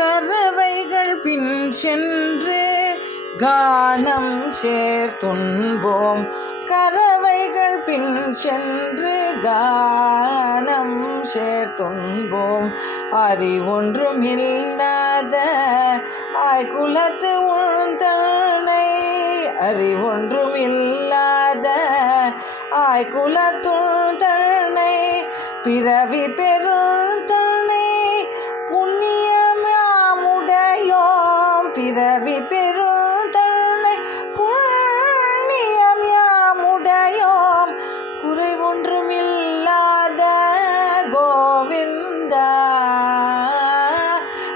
கறவைகள் பின் சென்று கானம் சேர்த்துன்போம் கறவைகள் பின் சென்று கானம் சேர்த்துண்போம். அறிவொன்றும் இல்லாத ஆய்குலத்து உழ்ந்தனை அறிவொன்றும் இல்லாத ஆய்குலத்துழ்ந்தனை பிறவி பெருந்த பிறவி பெருந்தனை புண்ணியம் யாமுடையோம் குறை ஒன்றும் இல்லாத கோவிந்தா.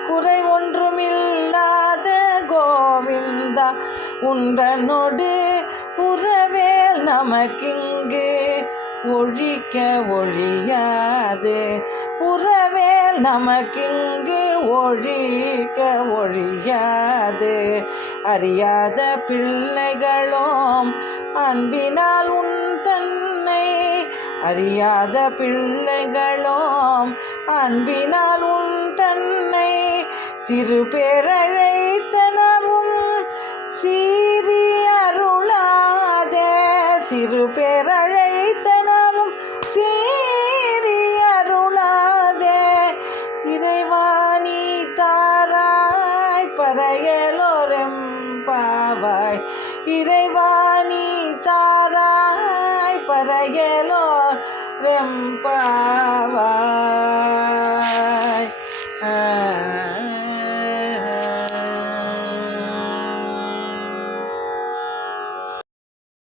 குறை ஒன்றும் இல்லாத கோவிந்தா உந்தனோடு உறவேல் நமக்கிங்கு. ஒழிக்க ஒழியாது உறவேல் நமக்கிங்கு. ஒழிக்க ஒழியாது. அறியாத பிள்ளைகளோம் அன்பினால் உன் தன்னை அறியாத பிள்ளைகளோம் அன்பினால் உன் தன்னை சிறு பேரழைத்த பறையலோரெம்பாவாய் இறைவாணி தாராய் பறையலோ ரெம்பாவாய்